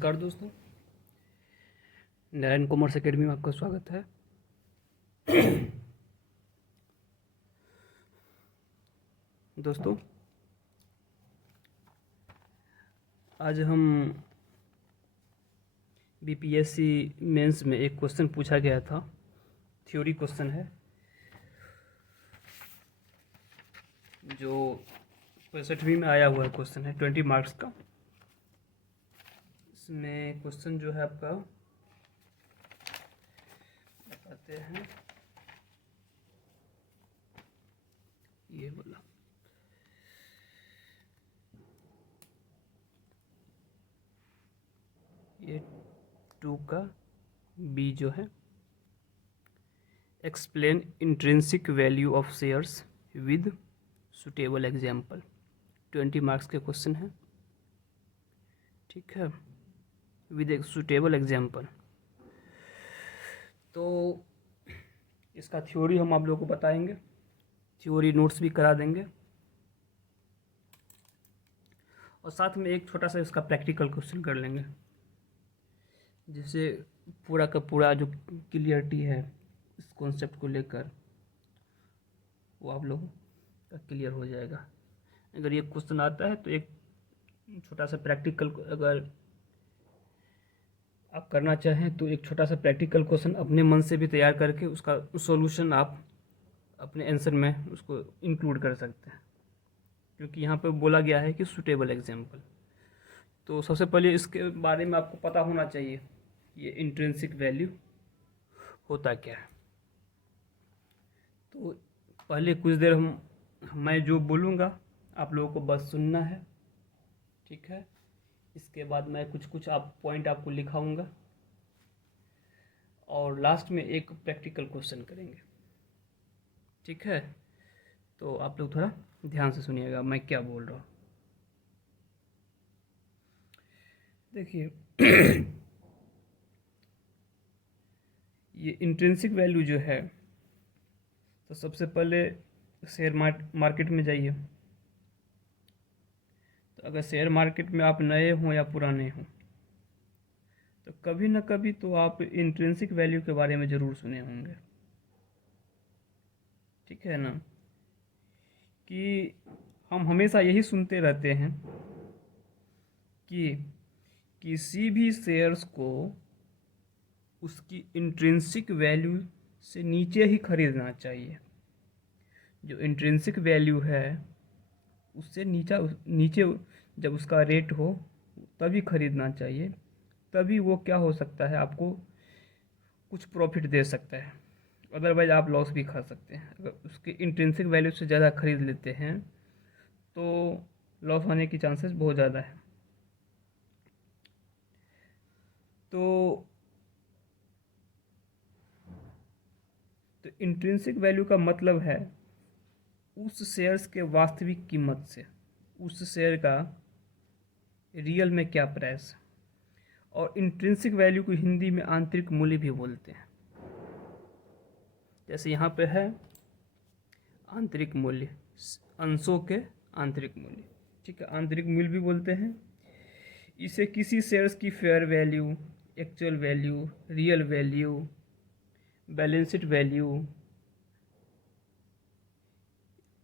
नमस्कार दोस्तों, Narayan commerce academy में आपका स्वागत है। दोस्तों, आज हम बीपीएससी मेंस में एक क्वेश्चन पूछा गया था, थ्योरी क्वेश्चन है जो 65वीं में आया हुआ क्वेश्चन है, 20 मार्क्स का। इसमें क्वेश्चन जो है आपका बताते हैं, ये बोला ये 2 का बी जो है, explain intrinsic value of shares with suitable example. 20 marks के क्वेश्चन है, ठीक है, विद एक सुटेबल एग्जाम्पल। तो इसका थ्योरी हम आप लोगों को बताएंगे, थ्योरी नोट्स भी करा देंगे, और साथ में एक छोटा सा इसका प्रैक्टिकल क्वेश्चन कर लेंगे, जिससे पूरा का पूरा जो क्लियरिटी है इस कॉन्सेप्ट को लेकर वो आप लोगों का क्लियर हो जाएगा। अगर ये क्वेश्चन आता है तो एक छोटा सा प्रैक्टिकल, अगर आप करना चाहें तो एक छोटा सा प्रैक्टिकल क्वेश्चन अपने मन से भी तैयार करके उसका सॉल्यूशन आप अपने आंसर में उसको इंक्लूड कर सकते हैं, क्योंकि यहाँ पे बोला गया है कि सूटेबल एग्जाम्पल। तो सबसे पहले इसके बारे में आपको पता होना चाहिए ये इंट्रिंसिक वैल्यू होता क्या है। तो पहले कुछ देर मैं जो बोलूँगा आप लोगों को बस सुनना है, ठीक है। इसके बाद मैं कुछ आप पॉइंट आपको लिखाऊंगा और लास्ट में एक प्रैक्टिकल क्वेश्चन करेंगे, ठीक है। तो आप लोग थोड़ा ध्यान से सुनिएगा मैं क्या बोल रहा हूँ। देखिए, ये इंट्रिंसिक वैल्यू जो है, तो सबसे पहले शेयर मार्केट में जाइए। तो अगर शेयर मार्केट में आप नए हों या पुराने हों तो कभी ना कभी तो आप इंट्रिंसिक वैल्यू के बारे में ज़रूर सुने होंगे, ठीक है ना। कि हम हमेशा यही सुनते रहते हैं कि किसी भी शेयर्स को उसकी इंट्रिंसिक वैल्यू से नीचे ही खरीदना चाहिए। जो इंट्रिंसिक वैल्यू है उससे नीचे जब उसका रेट हो तभी खरीदना चाहिए, तभी वो क्या हो सकता है, आपको कुछ प्रॉफिट दे सकता है। अदरवाइज आप लॉस भी खा सकते हैं। अगर उसकी इंट्रिंसिक वैल्यू से ज़्यादा खरीद लेते हैं तो लॉस होने की चांसेस बहुत ज़्यादा है। तो इंट्रिंसिक वैल्यू का मतलब है उस शेयर्स के वास्तविक कीमत से उस शेयर का रियल में क्या प्राइस। और इंट्रिंसिक वैल्यू को हिंदी में आंतरिक मूल्य भी बोलते हैं। जैसे यहाँ पे है आंतरिक मूल्य, अंशों के आंतरिक मूल्य, ठीक है, आंतरिक मूल्य भी बोलते हैं। इसे किसी शेयर्स की fair value, actual value, real value, balanced value,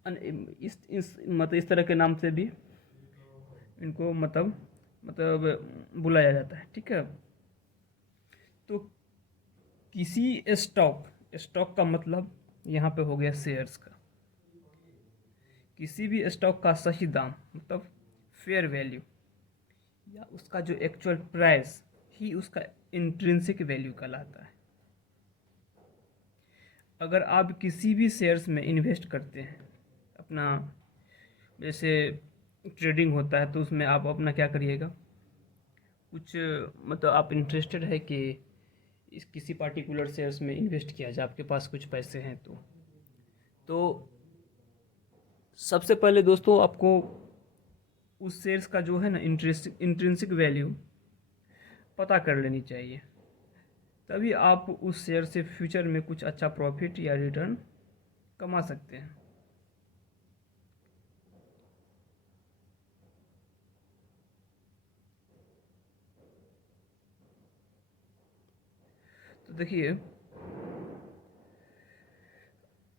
इस तरह के नाम से भी इनको मतलब बुलाया जाता है, ठीक है। तो किसी स्टॉक का मतलब यहाँ पे हो गया शेयर्स का। किसी भी स्टॉक का सही दाम मतलब फेयर वैल्यू या उसका जो एक्चुअल प्राइस ही उसका इंट्रिंसिक वैल्यू कहलाता है। अगर आप किसी भी शेयर्स में इन्वेस्ट करते हैं, अपना जैसे ट्रेडिंग होता है तो उसमें आप अपना क्या करिएगा, कुछ मतलब आप इंटरेस्टेड है कि इस किसी पार्टिकुलर शेयर्स में इन्वेस्ट किया जाए, आपके पास कुछ पैसे हैं तो सबसे पहले दोस्तों आपको उस शेयर्स का जो है ना इंट्रिंसिक वैल्यू पता कर लेनी चाहिए, तभी आप उस शेयर से फ्यूचर में कुछ अच्छा प्रॉफिट या रिटर्न कमा सकते हैं। तो देखिए,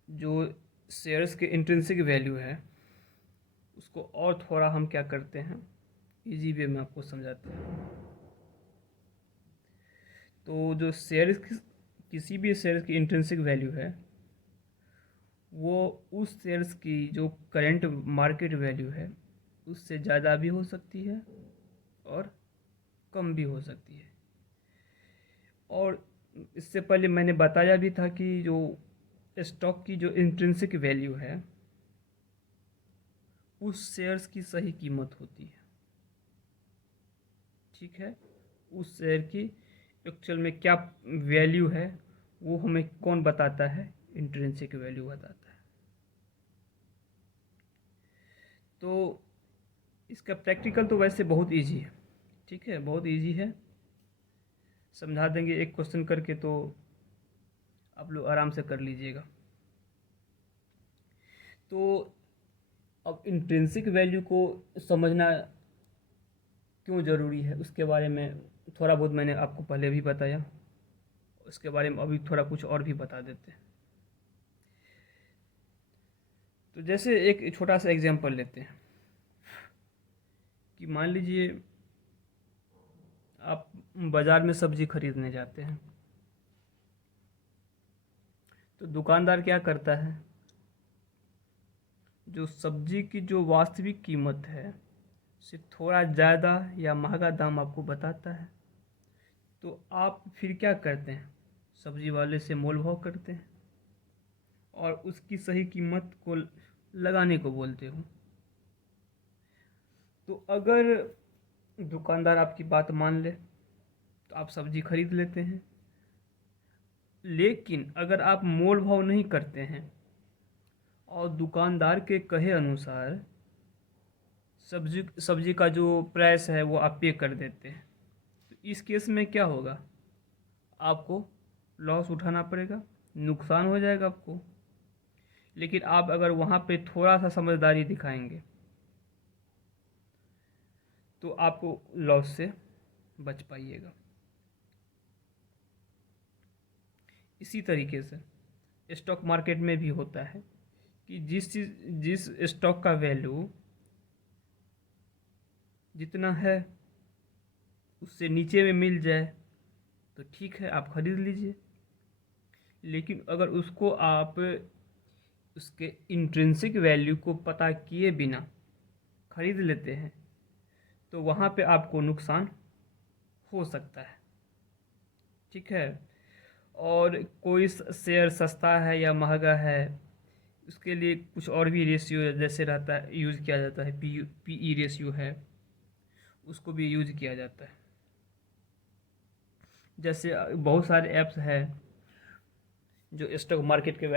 जो शेयर्स के इंट्रिंसिक वैल्यू है उसको और थोड़ा हम क्या करते हैं, इजी वे में आपको समझाते हैं। तो जो शेयर्स किसी भी शेयर्स की इंट्रिंसिक वैल्यू है वो उस शेयर्स की जो करंट मार्केट वैल्यू है उससे ज़्यादा भी हो सकती है और कम भी हो सकती है। और इससे पहले मैंने बताया भी था कि जो स्टॉक की जो इंट्रिंसिक वैल्यू है उस शेयर्स की सही कीमत होती है। ठीक है, उस शेयर की एक्चुअल में क्या वैल्यू है वो हमें कौन बताता है, इंट्रिंसिक वैल्यू बताता है। तो इसका प्रैक्टिकल तो वैसे बहुत इजी है। ठीक है, बहुत इजी है, समझा देंगे एक क्वेश्चन करके, तो आप लोग आराम से कर लीजिएगा। तो अब इंट्रिंसिक वैल्यू को समझना क्यों ज़रूरी है उसके बारे में थोड़ा बहुत मैंने आपको पहले भी बताया, उसके बारे में अभी थोड़ा कुछ और भी बता देते हैं। तो जैसे एक छोटा सा एग्जांपल लेते हैं कि मान लीजिए आप बाज़ार में सब्ज़ी खरीदने जाते हैं, तो दुकानदार क्या करता है, जो सब्ज़ी की जो वास्तविक कीमत है से थोड़ा ज़्यादा या महंगा दाम आपको बताता है। तो आप फिर क्या करते हैं, सब्ज़ी वाले से मोल भाव करते हैं और उसकी सही कीमत को लगाने को बोलते हो। तो अगर दुकानदार आपकी बात मान ले तो आप सब्ज़ी खरीद लेते हैं, लेकिन अगर आप मोल भाव नहीं करते हैं और दुकानदार के कहे अनुसार सब्जी सब्जी का जो प्राइस है वो आप पे कर देते हैं, तो इस केस में क्या होगा, आपको लॉस उठाना पड़ेगा, नुकसान हो जाएगा आपको। लेकिन आप अगर वहाँ पे थोड़ा सा समझदारी दिखाएंगे तो आपको लॉस से बच पाइएगा। इसी तरीके से स्टॉक मार्केट में भी होता है कि जिस स्टॉक का वैल्यू जितना है उससे नीचे में मिल जाए तो ठीक है, आप खरीद लीजिए। लेकिन अगर उसको आप उसके इंट्रिंसिक वैल्यू को पता किए बिना खरीद लेते हैं तो वहाँ पे आपको नुकसान हो सकता है। ठीक है, और कोई शेयर सस्ता है या महंगा है उसके लिए कुछ और भी रेशियो जैसे रहता है, यूज़ किया जाता है, पी ई रेशियो है, उसको भी यूज़ किया जाता है। जैसे बहुत सारे ऐप्स हैं जो स्टॉक मार्केट के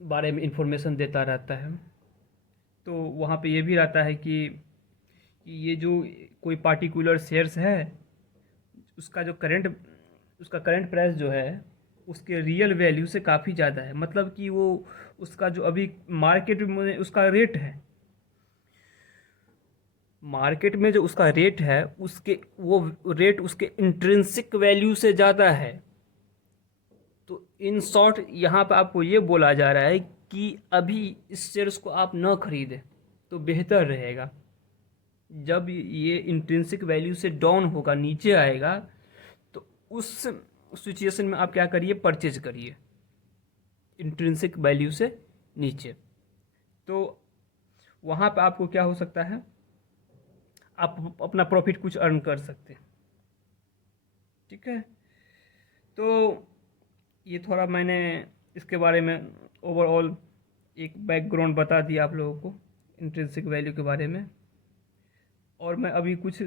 बारे में इंफॉर्मेशन देता रहता है। तो वहाँ पे ये भी रहता है कि ये जो कोई पार्टिकुलर शेयर्स है उसका जो करंट प्राइस जो है उसके रियल वैल्यू से काफ़ी ज़्यादा है। मतलब कि वो उसका जो अभी मार्केट में उसका रेट है, मार्केट में जो उसका रेट है उसके वो रेट उसके इंट्रिंसिक वैल्यू से ज़्यादा है। तो इन शॉर्ट यहाँ पर आपको ये बोला जा रहा है कि अभी इस शेयर्स को आप न खरीदें तो बेहतर रहेगा। जब ये इंट्रिंसिक वैल्यू से डाउन होगा, नीचे आएगा, तो उस सिचुएशन में आप क्या करिए, परचेज करिए इंट्रिंसिक वैल्यू से नीचे। तो वहाँ पे आपको क्या हो सकता है, आप अपना प्रॉफिट कुछ अर्न कर सकते हैं। ठीक है, तो ये थोड़ा मैंने इसके बारे में ओवरऑल एक बैकग्राउंड बता दिया आप लोगों को इंट्रिंसिक वैल्यू के बारे में। और मैं अभी कुछ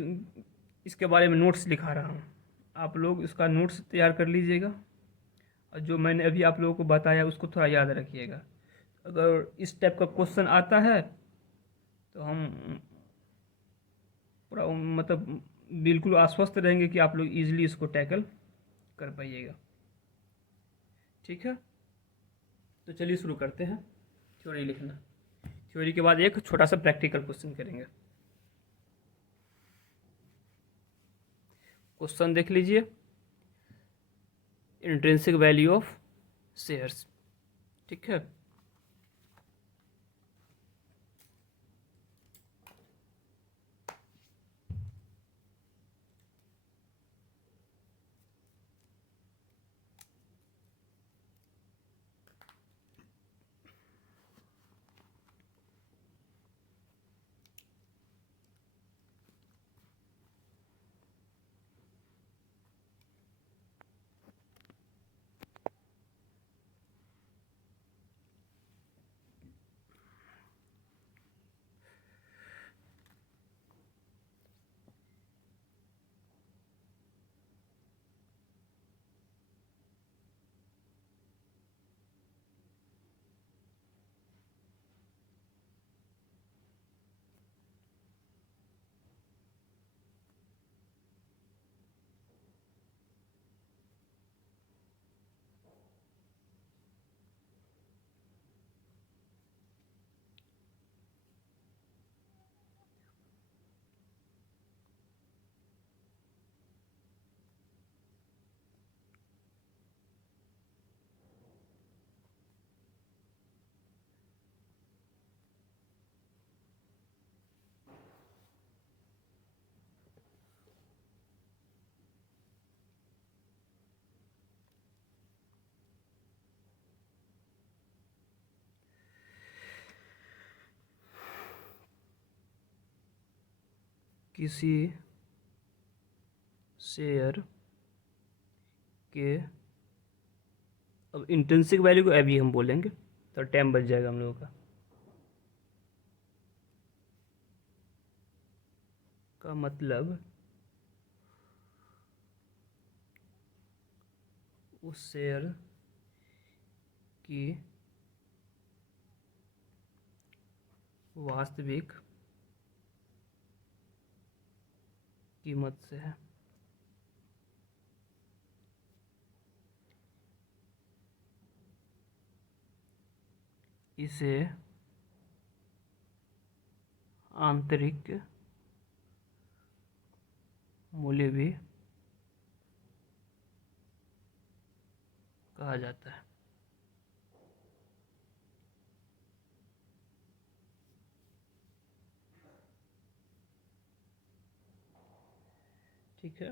इसके बारे में नोट्स लिखा रहा हूँ, आप लोग इसका नोट्स तैयार कर लीजिएगा और जो मैंने अभी आप लोगों को बताया उसको थोड़ा याद रखिएगा। अगर इस टाइप का क्वेश्चन आता है तो हम पूरा मतलब बिल्कुल आश्वस्त रहेंगे कि आप लोग ईजिली इसको टैकल कर पाइएगा। ठीक है, तो चलिए शुरू करते हैं थ्योरी लिखना। थ्योरी के बाद एक छोटा सा प्रैक्टिकल क्वेश्चन करेंगे। क्वेश्चन देख लीजिए, इंट्रिंसिक वैल्यू ऑफ शेयर्स। ठीक है। किसी शेयर के, अब इंट्रिंसिक वैल्यू को अभी हम बोलेंगे तो टाइम बच जाएगा हम लोगों का मतलब उस शेयर की वास्तविक कीमत से है। इसे आंतरिक मूल्य भी कहा जाता है। ठीक है।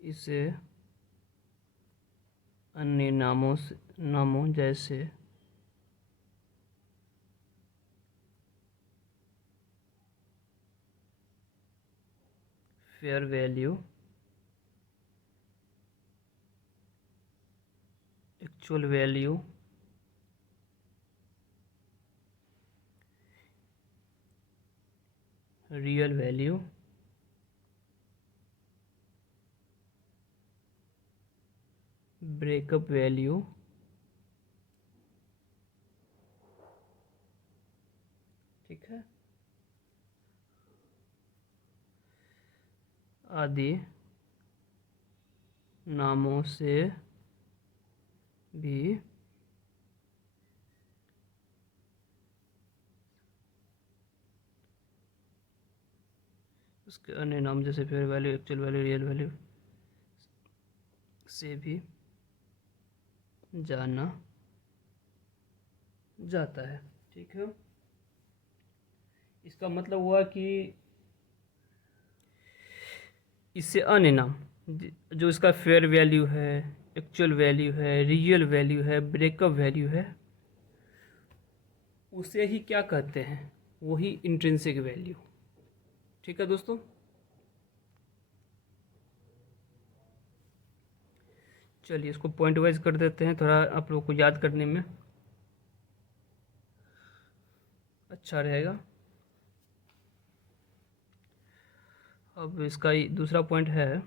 इसे अन्य नामों जैसे fair value, actual value, real value, breakup value, ठीक है, आदि नामों से भी उसके अन्य नाम जैसे fair value, actual value, real value से भी जाना जाता है। ठीक है। इसका मतलब हुआ कि इससे अन्य नाम जो इसका फेयर वैल्यू है, एक्चुअल वैल्यू है, रियल वैल्यू है, ब्रेकअप वैल्यू है, उसे ही क्या कहते हैं, वही इंट्रिंसिक वैल्यू। ठीक है दोस्तों। चलिए इसको पॉइंट वाइज कर देते हैं, थोड़ा आप लोग को याद करने में अच्छा रहेगा। अब इसका दूसरा पॉइंट है,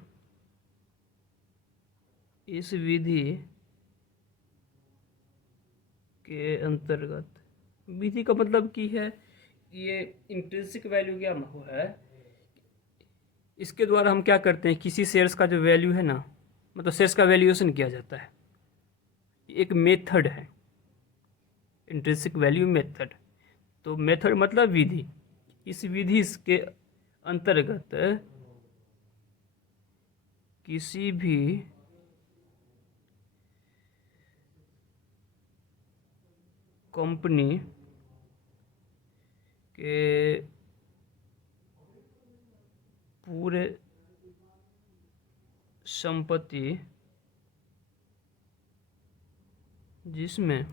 इस विधि के अंतर्गत, विधि का मतलब की है ये इंट्रिंसिक वैल्यू क्या है, इसके द्वारा हम क्या करते हैं, किसी शेयर्स का जो वैल्यू है ना, मतलब शेयर्स का वैल्यूएशन किया जाता है। एक मेथड है इंट्रिंसिक वैल्यू मेथड। तो मेथड मतलब विधि। इस विधि के अंतर्गत किसी भी कंपनी के पूरे संपत्ति जिसमें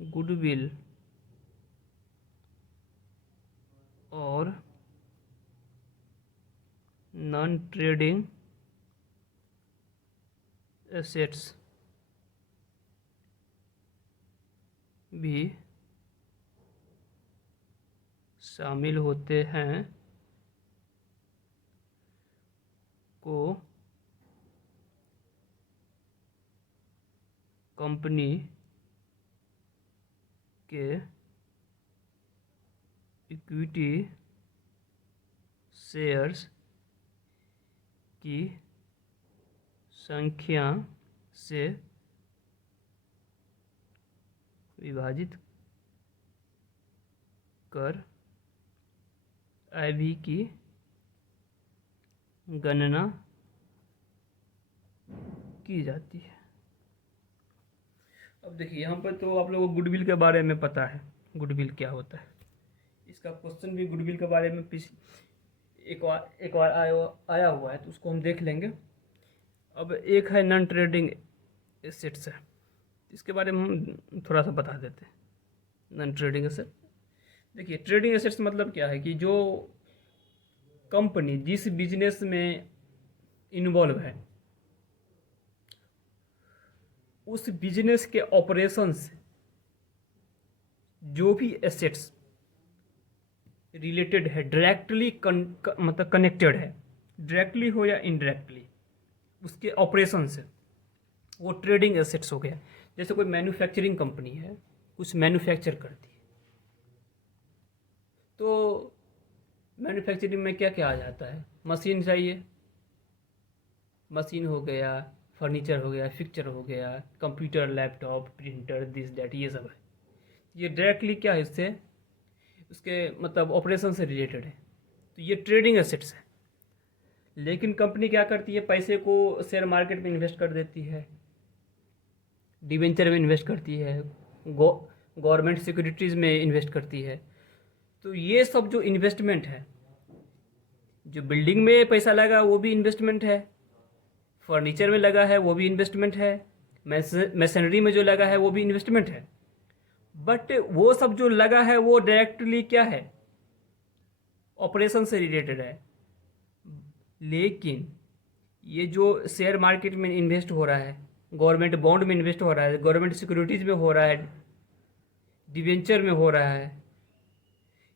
गुडविल और नॉन ट्रेडिंग एसेट्स भी शामिल होते हैं को कंपनी के इक्विटी शेयर्स की संख्या से विभाजित कर IB की गणना की जाती है। अब देखिए यहाँ पर तो आप लोगों को गुडविल के बारे में पता है, गुडविल क्या होता है। इसका क्वेश्चन भी गुडविल के बारे में एक बार आया हुआ है, तो उसको हम देख लेंगे। अब एक है नॉन ट्रेडिंग एसेट्स है, इसके बारे में हम थोड़ा सा बता देते हैं। नॉन ट्रेडिंग एसेट, देखिए ट्रेडिंग एसेट्स मतलब क्या है कि जो कंपनी जिस बिजनेस में इन्वॉल्व है उस बिजनेस के ऑपरेशंस जो भी एसेट्स रिलेटेड है, डायरेक्टली मतलब कनेक्टेड है, डायरेक्टली हो या इनडायरेक्टली, उसके ऑपरेशन से, वो ट्रेडिंग एसेट्स हो गया। जैसे कोई मैन्युफैक्चरिंग कंपनी है, कुछ मैन्युफैक्चर करती है, तो मैन्युफैक्चरिंग में क्या क्या आ जाता है? मशीन चाहिए, मशीन हो गया, फर्नीचर हो गया, फिक्चर हो गया, computer, laptop, printer, this that, ये सब है। ये डायरेक्टली क्या है, इससे उसके मतलब ऑपरेशन से रिलेटेड है, तो ये ट्रेडिंग एसेट्स है। लेकिन कंपनी क्या करती है, पैसे को शेयर मार्केट में इन्वेस्ट कर देती है, डिवेंचर में इन्वेस्ट करती है, गवर्नमेंट सिक्योरिटीज़ में इन्वेस्ट करती है। तो ये सब जो इन्वेस्टमेंट है, जो बिल्डिंग में पैसा लगा वो भी इन्वेस्टमेंट है, फर्नीचर में लगा है वो भी इन्वेस्टमेंट है, मशीनरी में जो लगा है वो भी इन्वेस्टमेंट है। बट वो सब जो लगा है वो डायरेक्टली क्या है, ऑपरेशन से रिलेटेड है। लेकिन ये जो शेयर मार्केट में इन्वेस्ट हो रहा है, गवर्नमेंट बॉन्ड में इन्वेस्ट हो रहा है, गवर्नमेंट सिक्योरिटीज़ में हो रहा है, डिवेंचर में हो रहा है,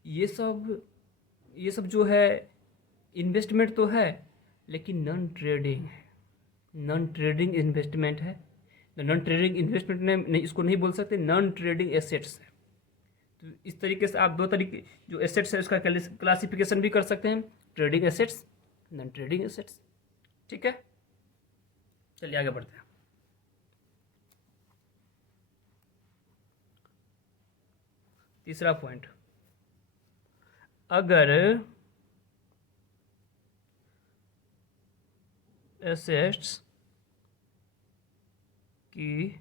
ये सब जो है इन्वेस्टमेंट तो है, लेकिन नॉन ट्रेडिंग है, नॉन ट्रेडिंग इन्वेस्टमेंट है। नॉन ट्रेडिंग इन्वेस्टमेंट नहीं, इसको नहीं बोल सकते, नॉन ट्रेडिंग एसेट्स है। तो इस तरीके से आप दो तरीके जो एसेट्स है उसका क्लासिफिकेशन भी कर सकते हैं, trading assets, non trading assets. ठीक है, चलिए आगे बढ़ते हैं। तीसरा पॉइंट, अगर एसेट्स की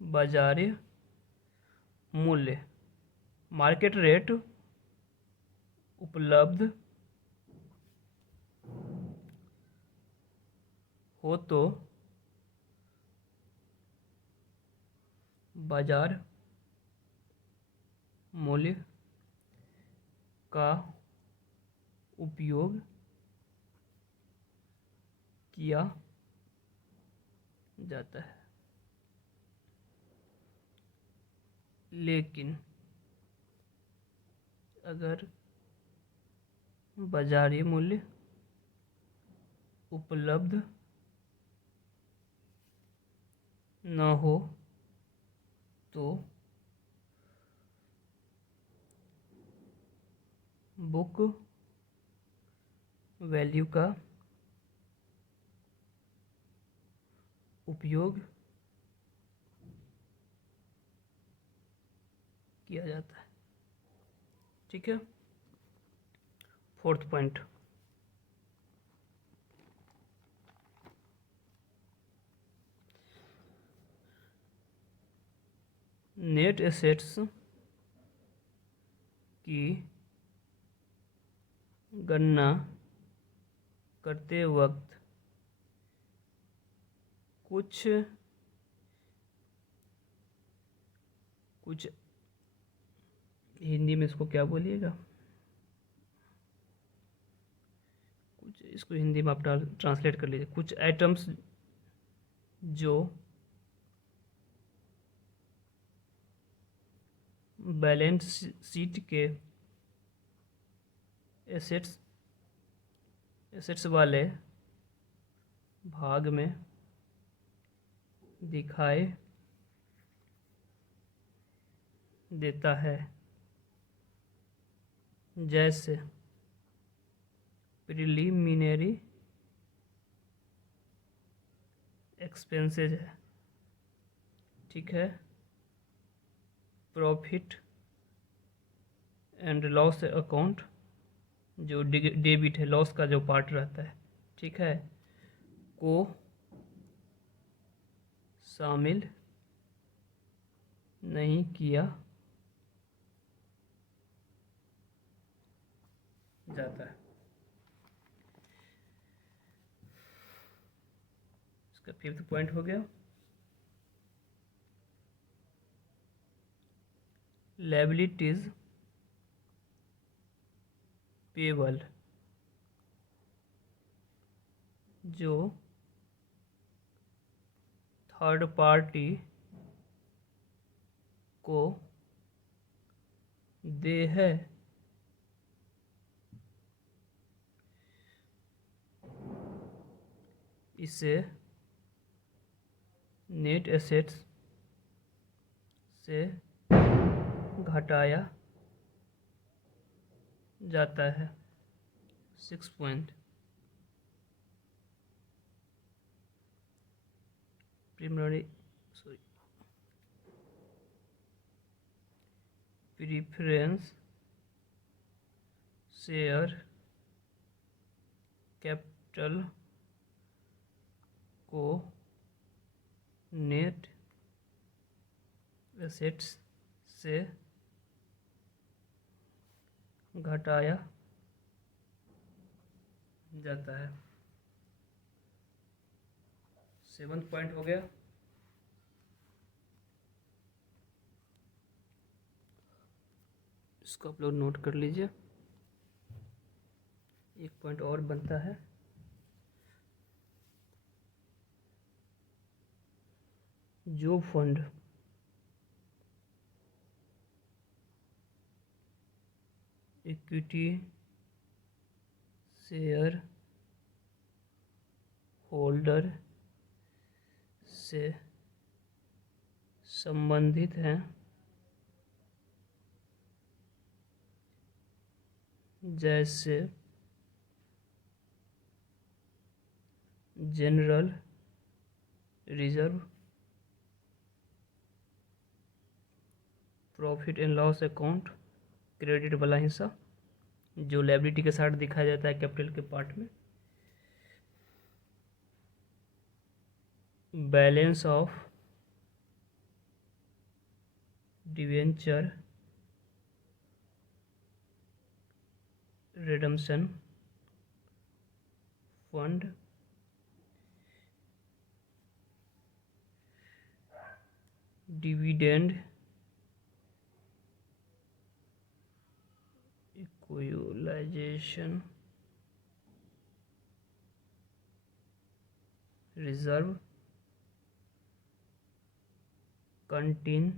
बाजारी मूल्य, मार्केट रेट उपलब्ध हो तो बाजार मूल्य का उपयोग किया जाता है। लेकिन अगर बाजारी मूल्य उपलब्ध न हो तो बुक वैल्यू का उपयोग किया जाता है। ठीक है, फोर्थ पॉइंट, नेट एसेट्स की गणना करते वक्त कुछ हिंदी में इसको क्या बोलिएगा, कुछ इसको हिंदी में आप ट्रांसलेट कर लीजिए। कुछ आइटम्स जो बैलेंस शीट के एसेट्स वाले भाग में दिखाई देता है, जैसे प्रिलिमिनरी एक्सपेंसेस है, ठीक है, प्रॉफिट एंड लॉस अकाउंट जो डेबिट है, लॉस का जो पार्ट रहता है, ठीक है, को शामिल नहीं किया जाता है। इसका फिफ्थ पॉइंट हो गया, लायबिलिटीज पेबल जो थर्ड पार्टी को दे है, इसे नेट एसेट्स से घटाया जाता है। 6 पॉइंट, प्रीफरेंस शेयर कैपिटल को नेट एसेट्स से घटाया जाता है। 7 पॉइंट हो गया, इसको आप लोग नोट कर लीजिए। एक पॉइंट और बनता है, जो फंड इक्विटी शेयर होल्डर से संबंधित हैं, जैसे general reserve, profit and loss account, credit वाला हिस्सा जो लायबिलिटी के साथ दिखाया जाता है कैपिटल के पार्ट में, balance of debenture redemption fund, dividend equalization reserve, contingency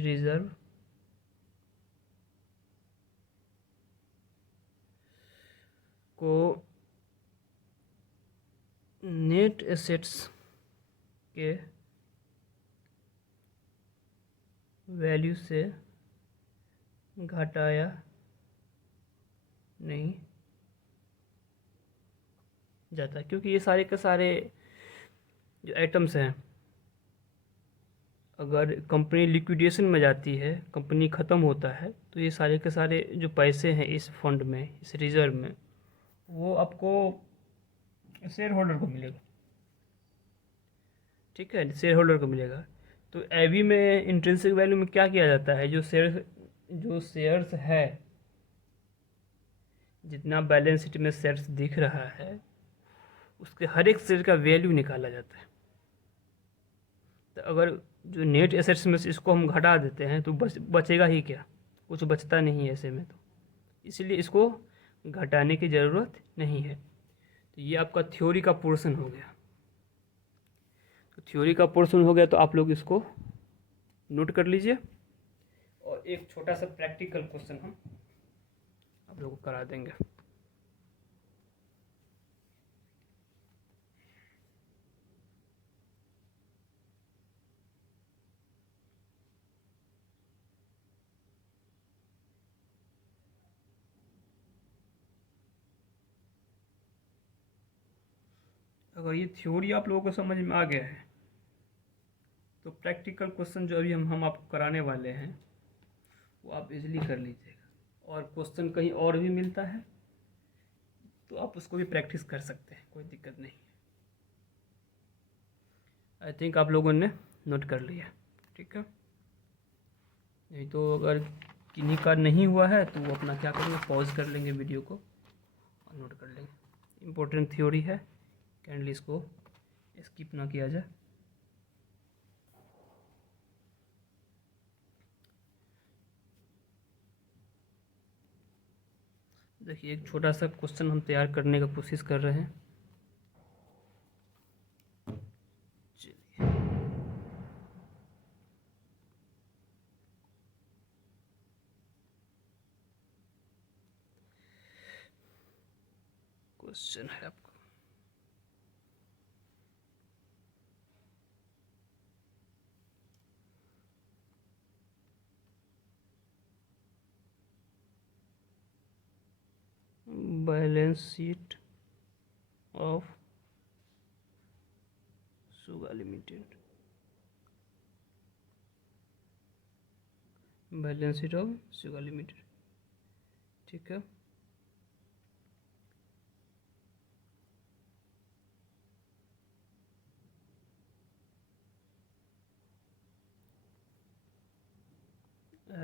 reserve, को नेट एसेट्स के वैल्यू से घटाया नहीं जाता, क्योंकि ये सारे के सारे जो आइटम्स हैं अगर कंपनी लिक्विडेशन में जाती है, कंपनी ख़त्म होता है, तो ये सारे के सारे जो पैसे हैं इस फंड में, इस रिज़र्व में, वो आपको शेयर होल्डर को मिलेगा। ठीक है, शेयर होल्डर को मिलेगा। तो एवी में इंट्रिंसिक वैल्यू में क्या किया जाता है, जो शेयर्स है, जितना बैलेंस शीट में शेयर्स दिख रहा है, उसके हर एक शेयर का वैल्यू निकाला जाता है। तो अगर जो नेट एसेट्स में से इसको हम घटा देते हैं तो बचेगा ही क्या, कुछ बचता नहीं है ऐसे में। तो इसलिए इसको घटाने की ज़रूरत नहीं है। तो ये आपका थ्योरी का पोर्शन हो गया। तो थ्योरी का पोर्शन हो गया, तो आप लोग इसको नोट कर लीजिए। और एक छोटा सा प्रैक्टिकल क्वेश्चन हम आप लोगों को करा देंगे। अगर ये थ्योरी आप लोगों को समझ में आ गया है, तो प्रैक्टिकल क्वेश्चन जो अभी हम आपको कराने वाले हैं वो आप इजीली कर लीजिएगा। और क्वेश्चन कहीं और भी मिलता है तो आप उसको भी प्रैक्टिस कर सकते हैं, कोई दिक्कत नहीं। आई थिंक आप लोगों ने नोट कर लिया, ठीक है। नहीं तो अगर किन्हीं का नहीं हुआ है तो वो अपना क्या करेंगे, पॉज कर लेंगे वीडियो को और नोट कर लेंगे। इम्पोर्टेंट थ्योरी है, काइंडली इसको स्किप ना किया जाए। देखिए, एक छोटा सा क्वेश्चन हम तैयार करने का कोशिश कर रहे हैं। चलिए, क्वेश्चन है आपका, balance sheet of Suga limited. Balance sheet of Suga limited, ठीक है।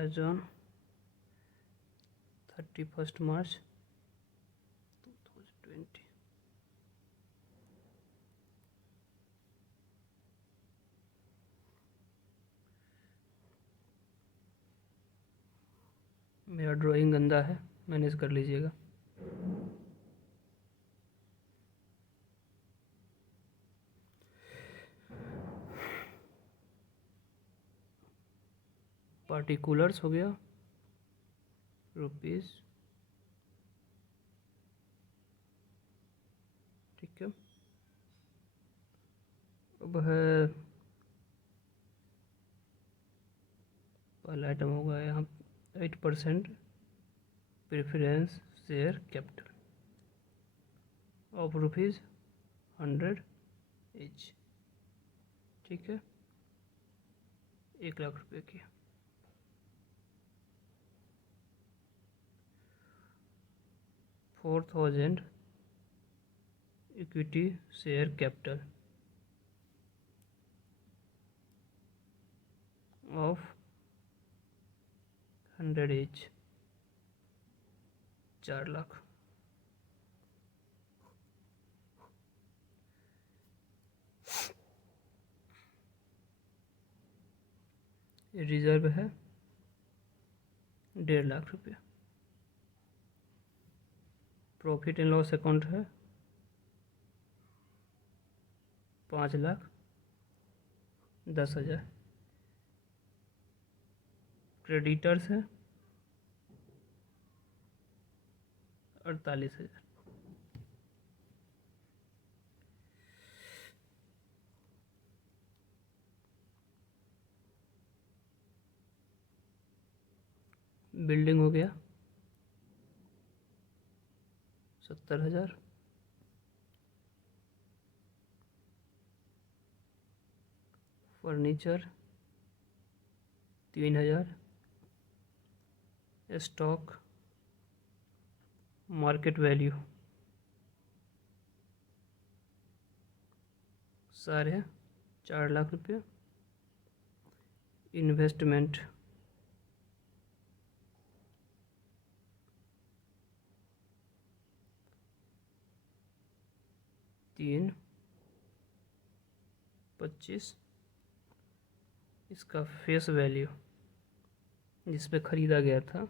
एज ऑन 31 मार्च 2020। मेरा ड्राइंग गंदा है, मैनेज कर लीजिएगा। पार्टिकुलर्स हो गया रुपीज़, ठीक है। अब है पहला आइटम होगा यहाँ 8% preference share capital of ₹100 each, ठीक है। 1,00,000 रुपये की। 4,000 equity share capital of 100 each, 4,00,000। Reserve है 1,50,000 रुपये। प्रॉफिट एंड लॉस अकाउंट है 5,10,000। क्रेडिटर्स है 48,000। बिल्डिंग हो गया 70,000। Furniture 3,000 stock market value 4.5 lakh रुपये। इन्वेस्टमेंट 3.25। इसका फेस वैल्यू जिस पे ख़रीदा गया था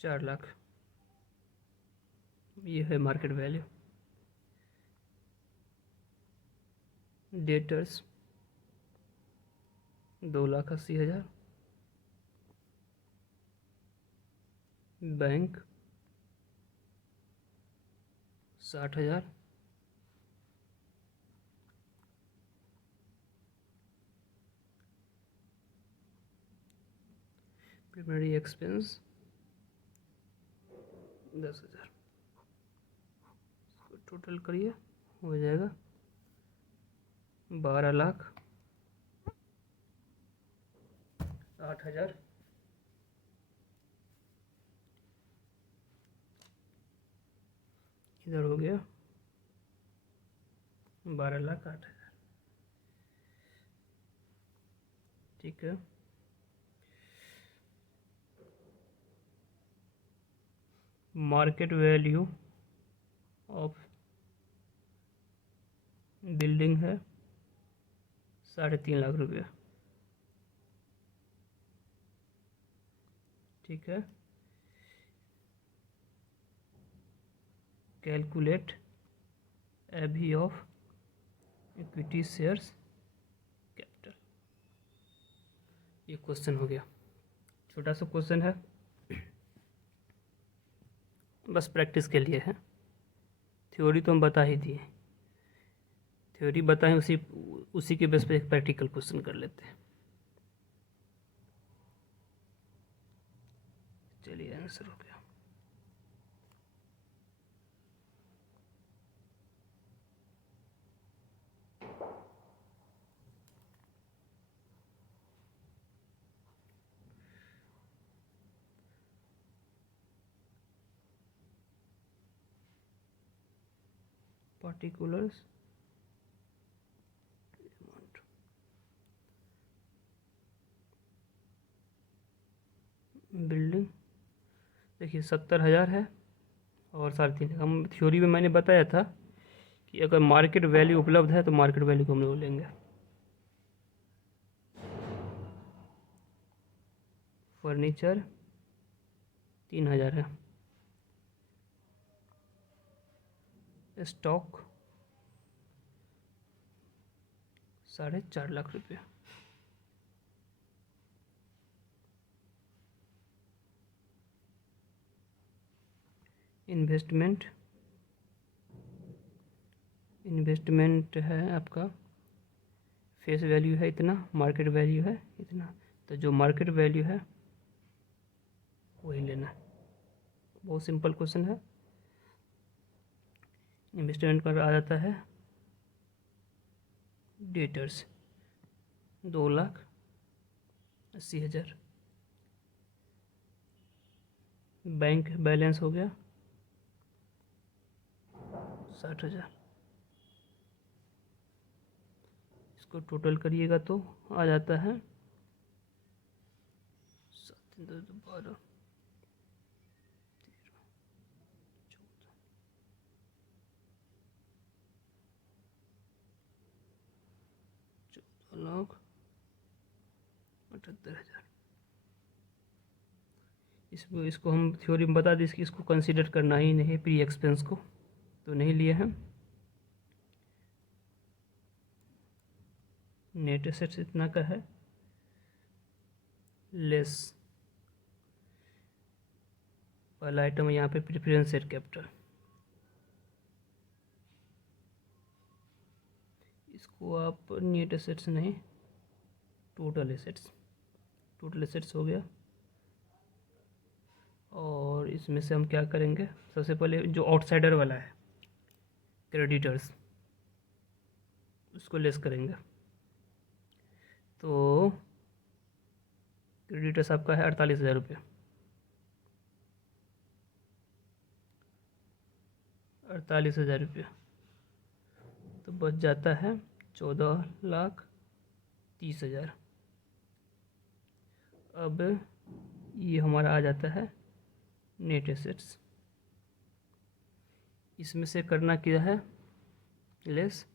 4 लाख, ये है market value. Debtors 2,80,000। Bank 60,000। Primary expense 10,000। Total करिए, हो जाएगा 12,08,000। इधर हो गया 12,08,000। ठीक है। मार्केट वैल्यू ऑफ बिल्डिंग है 3.5 लाख रुपया। ठीक है। कैलकुलेट एबी ऑफ इक्विटी शेयर्स कैपिटल। ये क्वेश्चन हो गया, छोटा सा क्वेश्चन है, बस प्रैक्टिस के लिए है। थ्योरी तो हम बता ही दिए, थ्योरी बताएं, उसी के बेस पे एक प्रैक्टिकल क्वेश्चन कर लेते हैं। चलिए आंसर हो गया। पार्टिकुलर्स बिल्डिंग देखिए 70,000 है और 3.5 हम थ्योरी में मैंने बताया था कि अगर मार्केट वैल्यू उपलब्ध है तो मार्केट वैल्यू को हम लोग लेंगे। फर्नीचर 3,000 है। स्टॉक 4.5 लाख रुपये। इन्वेस्टमेंट है आपका, फेस वैल्यू है इतना, मार्केट वैल्यू है इतना, तो जो मार्केट वैल्यू है वही लेना है। बहुत सिंपल क्वेश्चन है। इन्वेस्टमेंट पर आ जाता है डेटर्स 2,80,000। बैंक बैलेंस हो गया 60,000। इसको टोटल करिएगा तो आ जाता है 7, 2, 12, 14,78,000। इसको हम थ्योरी में बता दें, इसको कंसीडर करना ही नहीं, प्री एक्सपेंस को तो नहीं लिए हैं। नेट एसेट्स इतना का है, लेस पहला आइटम यहाँ पे प्रेफरेंस शेयर कैपिटल, इसको आप नेट एसेट्स नहीं, टोटल एसेट्स हो गया। और इसमें से हम क्या करेंगे, सबसे पहले जो आउटसाइडर वाला है क्रेडिटर्स, उसको लेस करेंगे। तो क्रेडिटर्स आपका है 48,000 रुपये, 48,000 रुपये, तो बच जाता है 14,30,000। अब ये हमारा आ जाता है नेट एसेट्स। इसमें से करना क्या है, लेस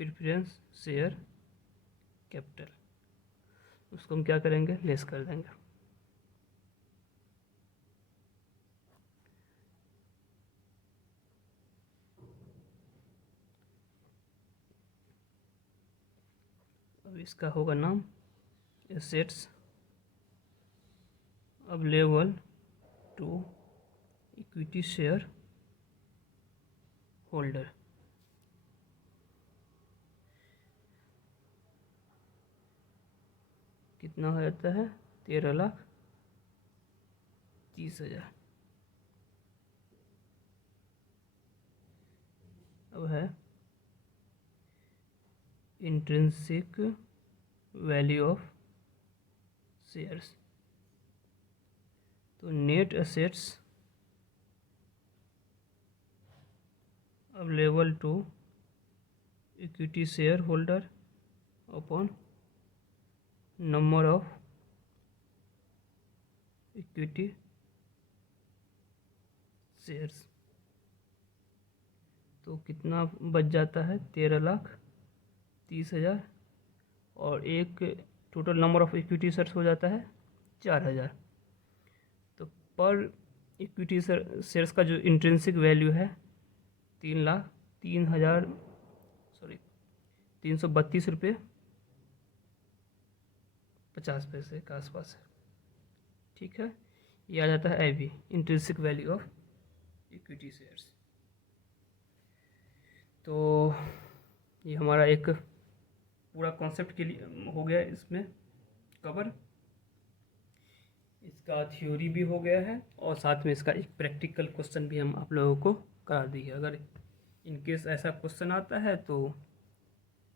प्रेफरेंस शेयर कैपिटल, उसको हम क्या करेंगे, लेस कर देंगे। अब इसका होगा नाम assets available to equity share holder. कितना हो जाता है, 13,30,000। अब है इंट्रिंसिक वैल्यू ऑफ शेयर्स, तो net assets available to equity share holder upon number of equity shares, तो कितना बच जाता है, 13,30,000, और एक total number of equity shares हो जाता है 4,000। तो पर इक्विटी शेयर्स का जो इंट्रिंसिक वैल्यू है 332 रुपये 50 पैसे के आसपास है। ठीक है, ये आ जाता है IB, intrinsic value of equity shares. तो ये हमारा एक पूरा कॉन्सेप्ट के लिए हो गया इसमें कवर, इसका थ्योरी भी हो गया है और साथ में इसका एक प्रैक्टिकल क्वेश्चन भी हम आप लोगों को करा दिए। अगर इनकेस ऐसा क्वेश्चन आता है तो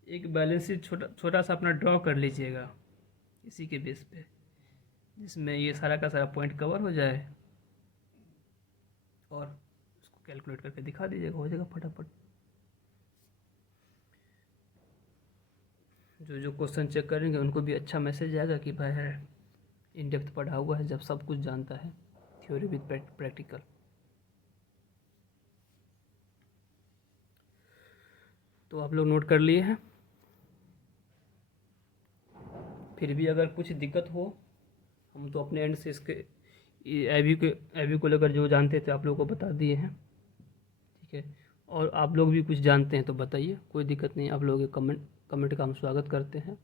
एक बैलेंस शीट छोटा सा अपना ड्रॉ कर लीजिएगा इसी के बेस पे, जिसमें ये सारा का सारा पॉइंट कवर हो जाए और उसको कैलकुलेट करके दिखा दीजिएगा, हो जाएगा फटाफट। जो क्वेश्चन चेक करेंगे उनको भी अच्छा मैसेज आएगा कि भाई है इन डेप्थ पढ़ा हुआ है, जब सब कुछ जानता है, थ्योरी विद प्रैक्टिकल। तो आप लोग नोट कर लिए हैं। फिर भी अगर कुछ दिक्कत हो, हम तो अपने एंड से इसके IB को लेकर जो जानते थे आप लोगों को बता दिए हैं। ठीक है, और आप लोग भी कुछ जानते हैं तो बताइए, कोई दिक्कत नहीं, आप लोगों के कमेंट का हम स्वागत करते हैं।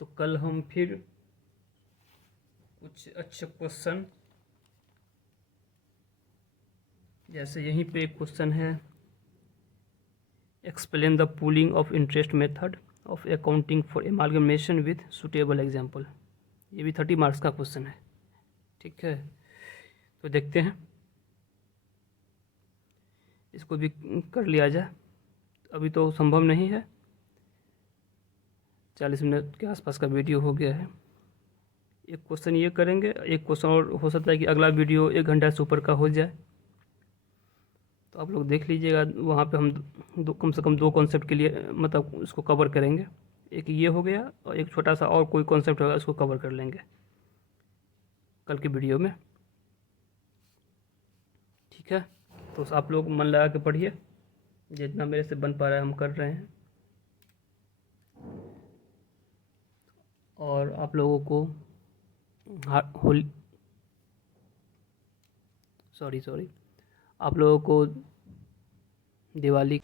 तो कल हम फिर कुछ अच्छे क्वेश्चन, जैसे यहीं पे एक क्वेश्चन है, explain the pooling of interest method of accounting for amalgamation with suitable example. ये भी 30 मार्क्स का क्वेश्चन है। ठीक है, तो देखते हैं इसको भी कर लिया जाए। अभी तो संभव नहीं है, 40 मिनट के आसपास का वीडियो हो गया है। एक क्वेश्चन ये करेंगे, एक क्वेश्चन और हो सकता है कि अगला वीडियो 1 घंटा से ऊपर का हो जाए, तो आप लोग देख लीजिएगा। वहाँ पे हम कम से कम 2 कॉन्सेप्ट के लिए मतलब उसको कवर करेंगे। एक ये हो गया और एक छोटा सा और कोई कॉन्सेप्ट होगा, उसको कवर कर लेंगे कल की वीडियो में। ठीक है, तो आप लोग मन लगा के पढ़िए, जितना मेरे से बन पा रहा है हम कर रहे हैं। और आप लोगों को आप लोगों को दिवाली